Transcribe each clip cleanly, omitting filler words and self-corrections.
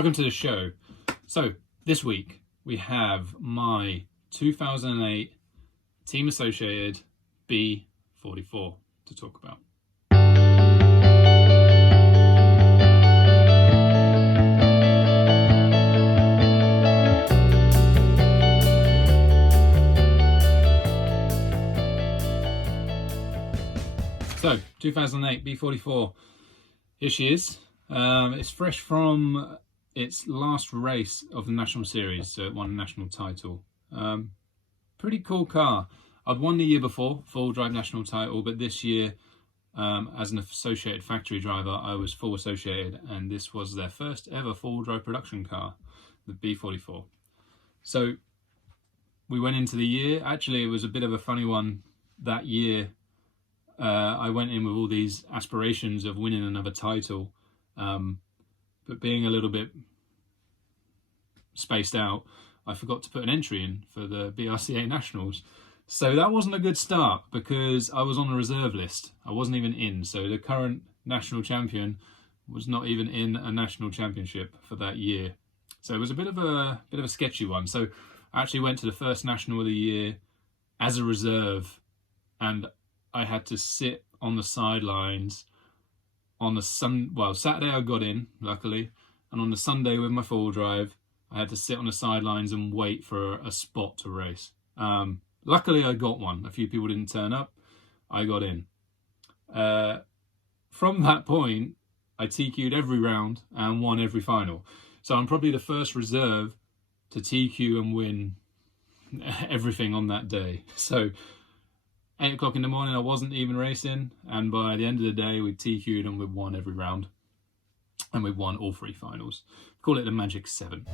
Welcome to the show. So this week we have my 2008 Team Associated B44 to talk about. So 2008 B44, here she is. It's fresh from its last race of the National Series, so it won a national title. Pretty cool car. I'd won the year before, full drive national title, but this year, as an associated factory driver, I was full associated, and this was their first ever full drive production car, the B44. So we went into the year. Actually, it was a bit of a funny one that year. I went in with all these aspirations of winning another title, but being a little bit spaced out, I forgot to put an entry in for the BRCA Nationals. So that wasn't a good start because I was on a reserve list. I wasn't even in. So the current national champion was not even in a national championship for that year. So it was a bit of a sketchy one. So I actually went to the first national of the year as a reserve, and I had to sit on the sidelines on the Saturday I got in, luckily, and on the Sunday with my full drive, I had to sit on the sidelines and wait for a spot to race. Luckily, I got one. A few people didn't turn up. I got in. From that point, I TQ'd every round and won every final. So I'm probably the first reserve to TQ and win everything on that day. So 8 o'clock in the morning, I wasn't even racing, and by the end of the day, we TQ'd and we won every round, and we won all 3 finals. Call it the Magic 7.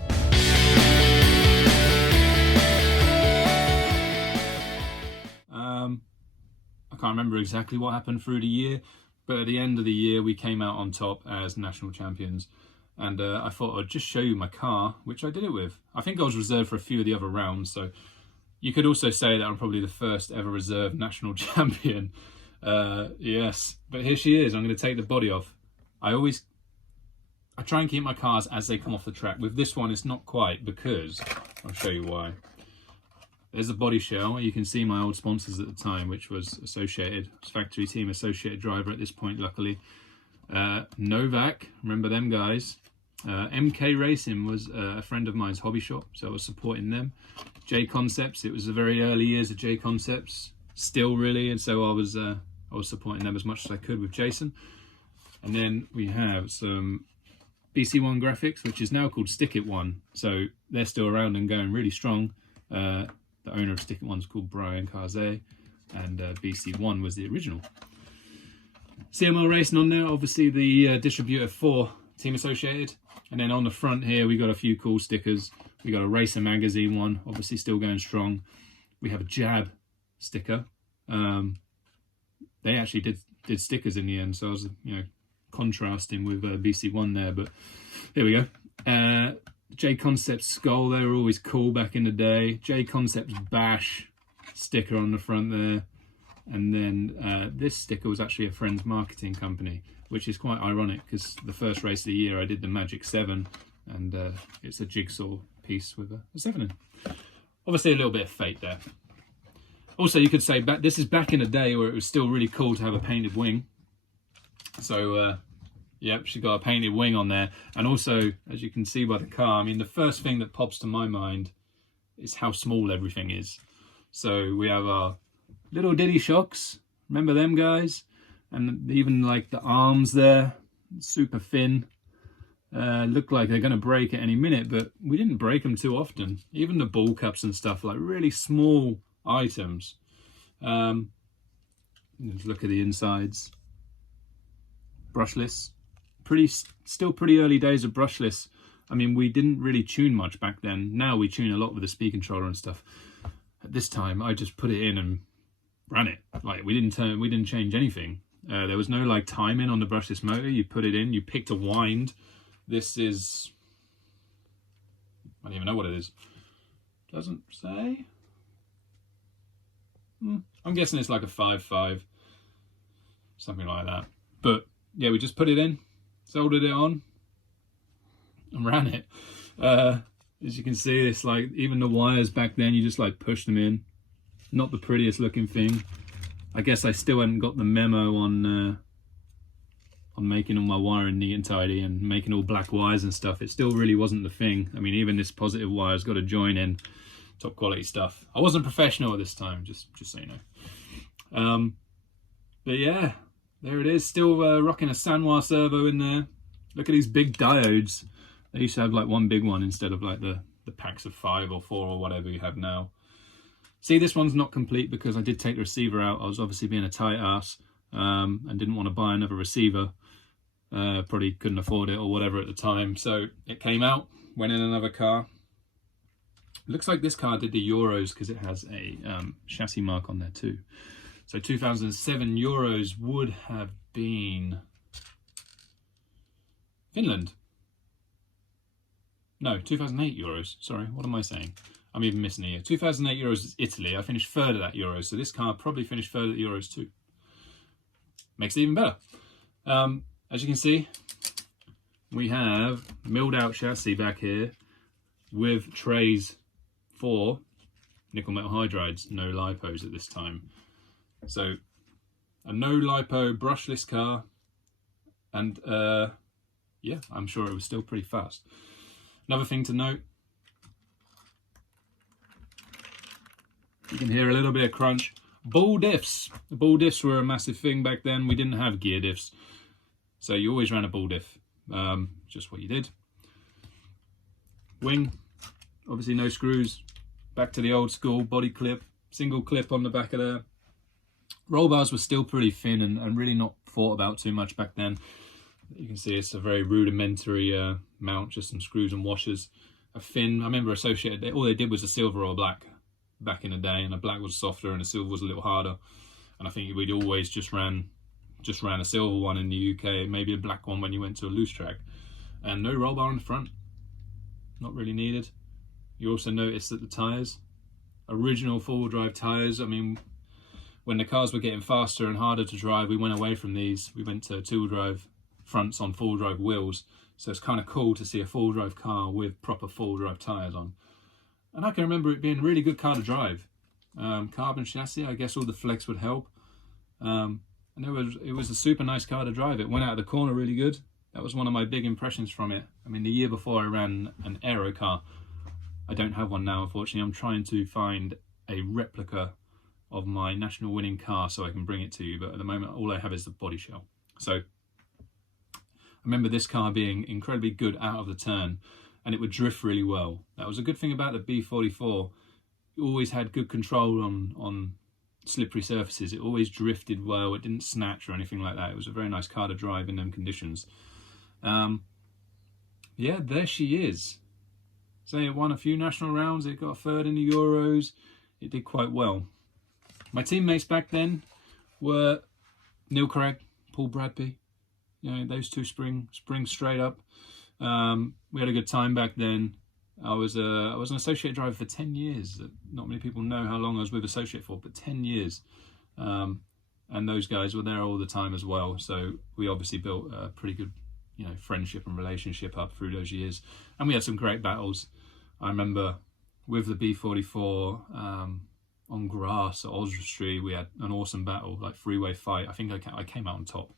I can't remember exactly what happened through the year, but at the end of the year, we came out on top as national champions, and I thought I'd just show you my car, which I did it with. I think I was reserved for a few of the other rounds, so you could also say that I'm probably the first ever reserve national champion. Yes, but here she is. I'm going to take the body off. I try and keep my cars as they come off the track. With this one, it's not quite, because I'll show you why. There's the body shell. You can see my old sponsors at the time, which was Associated, factory Team Associated driver at this point, luckily. Novak, remember them guys. MK Racing was a friend of mine's hobby shop, so I was supporting them. J Concepts, it was the very early years of J Concepts, still really, and so I was supporting them as much as I could with Jason. And then we have some BC1 Graphics, which is now called Stick It One, so they're still around and going really strong. The owner of Stick It One's called Brian Carzay, and BC1 was the original. CML Racing on there, obviously the distributor for Team Associated. And then on the front here, we got a few cool stickers. We got a Racer Magazine one, obviously still going strong. We have a Jab sticker. They actually did stickers in the end, so I was, contrasting with BC1 there. But here we go. J Concepts Skull, they were always cool back in the day. J Concepts Bash sticker on the front there. And then this sticker was actually a friend's marketing company, which is quite ironic because the first race of the year I did the Magic 7, and it's a jigsaw piece with a 7 in. Obviously a little bit of fate there. Also, you could say this is back in a day where it was still really cool to have a painted wing. So, yep, she got a painted wing on there. And also, as you can see by the car, I mean, the first thing that pops to my mind is how small everything is. So we have our little Diddy shocks, remember them guys? And even like the arms there, super thin. Look like they're going to break at any minute, but we didn't break them too often. Even the ball cups and stuff, like really small items. Look at the insides. Brushless. Still pretty early days of brushless. I mean, we didn't really tune much back then. Now we tune a lot with the speed controller and stuff. At this time, I just put it in and ran it. Like we didn't change anything. There was no like timing on the brushless motor. You put it in, you picked a wind. This is, I don't even know what it is. Doesn't say. I'm guessing it's like a 5.5, something like that. But yeah, we just put it in, soldered it on, and ran it. As you can see, it's like even the wires back then, you just like push them in. Not the prettiest looking thing. I guess I still hadn't got the memo on making all my wiring neat and tidy and making all black wires and stuff. It still really wasn't the thing. I mean, even this positive wire's got a join in, top quality stuff. I wasn't professional at this time, just so you know. But yeah, there it is. Still rocking a Sanwa servo in there. Look at these big diodes. They used to have like one big one instead of like the packs of 5 or 4 or whatever you have now. See, this one's not complete because I did take the receiver out. I was obviously being a tight ass and didn't want to buy another receiver. Probably couldn't afford it or whatever at the time. So it came out, went in another car. Looks like this car did the Euros because it has a chassis mark on there too. So 2007 Euros would have been Finland. No, 2008 Euros. Sorry, what am I saying? I'm even missing a year. 2008 Euros is Italy. I finished third at that Euros, so this car probably finished third at Euros too. Makes it even better. As you can see, we have milled out chassis back here with trays for nickel metal hydrides, no lipos at this time. So a no lipo brushless car, and yeah, I'm sure it was still pretty fast. Another thing to note, you can hear a little bit of crunch. Ball diffs. The ball diffs were a massive thing back then. We didn't have gear diffs, so you always ran a ball diff. Just what you did. Wing, obviously no screws. Back to the old school body clip, single clip on the back of there. Roll bars were still pretty thin and really not thought about too much back then. You can see it's a very rudimentary mount, just some screws and washers. A fin, I remember Associated, all they did was a silver or a black back in the day, and the black was softer and the silver was a little harder. And I think we'd always just ran a silver one in the UK, maybe a black one when you went to a loose track. And no roll bar on the front, not really needed. You also notice that the tyres, original four-wheel drive tyres, I mean, when the cars were getting faster and harder to drive, we went away from these. We went to two-wheel drive fronts on four-wheel drive wheels. So it's kind of cool to see a four-wheel drive car with proper four-wheel drive tyres on. And I can remember it being a really good car to drive. Carbon chassis, I guess all the flex would help. And it was a super nice car to drive. It went out of the corner really good. That was one of my big impressions from it. I mean, the year before I ran an aero car. I don't have one now, unfortunately. I'm trying to find a replica of my national winning car so I can bring it to you. But at the moment, all I have is the body shell. So I remember this car being incredibly good out of the turn, and it would drift really well. That was a good thing about the B44. It always had good control on slippery surfaces. It always drifted well. It didn't snatch or anything like that. It was a very nice car to drive in them conditions. Yeah, there she is. So it won a few national rounds. It got a third in the Euros. It did quite well. My teammates back then were Neil Craig, Paul Bradby. You know, those two spring straight up. We had a good time back then. I was an associate driver for 10 years. Not many people know how long I was with Associate for, but 10 years. And those guys were there all the time as well. So we obviously built a pretty good, you know, friendship and relationship up through those years. And we had some great battles. I remember with the B44 on grass at Oswestry, we had an awesome battle, like freeway fight. I think I came out on top.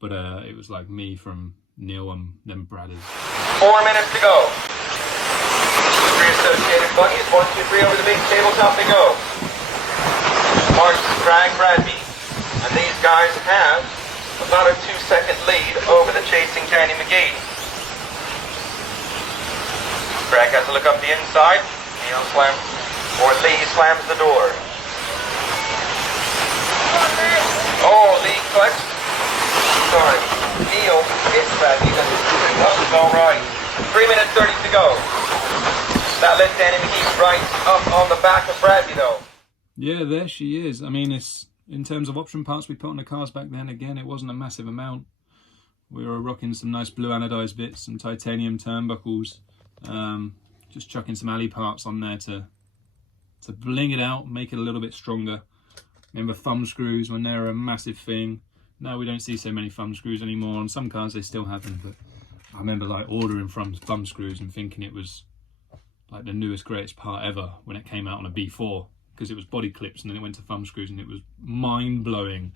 But it was like me from Neil and then Bradders. 4 minutes to go. 3 Associated buggies, 1, 2, 3 over the big tabletop they go. March, Craig, Bradby. And these guys have about a 2-second lead over the chasing Danny McGee. Craig has to look up the inside. Neil slams, or Lee slams the door. Oh, Lee clutched. Sorry, Neil hits Bradby because it's doing up. It's all right. 3 minutes 30 to go. That led Danny McGee right up on the back of Bradby though. Yeah, there she is. I mean, it's in terms of option parts we put on the cars back then, again, it wasn't a massive amount. We were rocking some nice blue anodized bits, some titanium turnbuckles, just chucking some alley parts on there to bling it out, make it a little bit stronger. Remember thumb screws when they were a massive thing. Now we don't see so many thumb screws anymore. On some cars they still have them, but I remember like ordering from thumb screws and thinking it was like the newest greatest part ever when it came out on a B4, because it was body clips and then it went to thumb screws, and it was mind blowing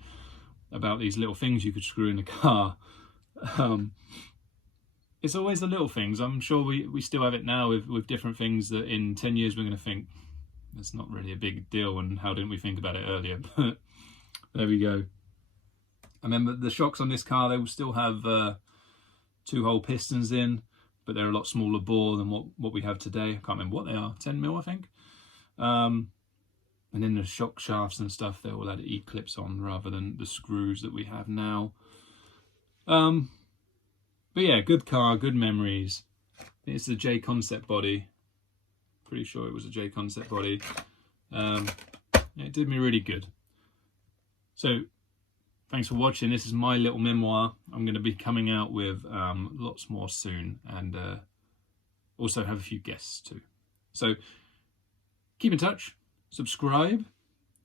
about these little things you could screw in the car. It's always the little things. I'm sure we still have it now with different things that in 10 years we're going to think that's not really a big deal, and how didn't we think about it earlier? But there we go. I remember the shocks on this car, they will still have 2-hole pistons in, but they're a lot smaller bore than what we have today. I can't remember what they are, 10 mil I think. And then the shock shafts and stuff, they all had E-clips on rather than the screws that we have now. But yeah, good car, good memories. It's the J Concept body. Pretty sure it was a J Concept body. It did me really good. So thanks for watching. This is my little memoir. I'm going to be coming out with lots more soon, and also have a few guests too. So keep in touch, subscribe,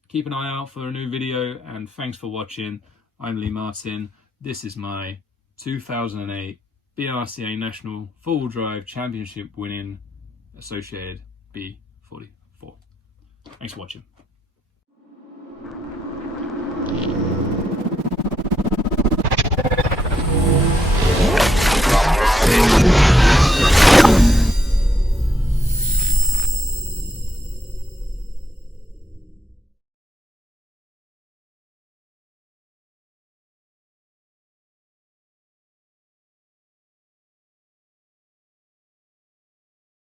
keep an eye out for a new video, and thanks for watching. I'm Lee Martin. This is my 2008 BRCA National Full Drive Championship winning Associated B44. Thanks for watching.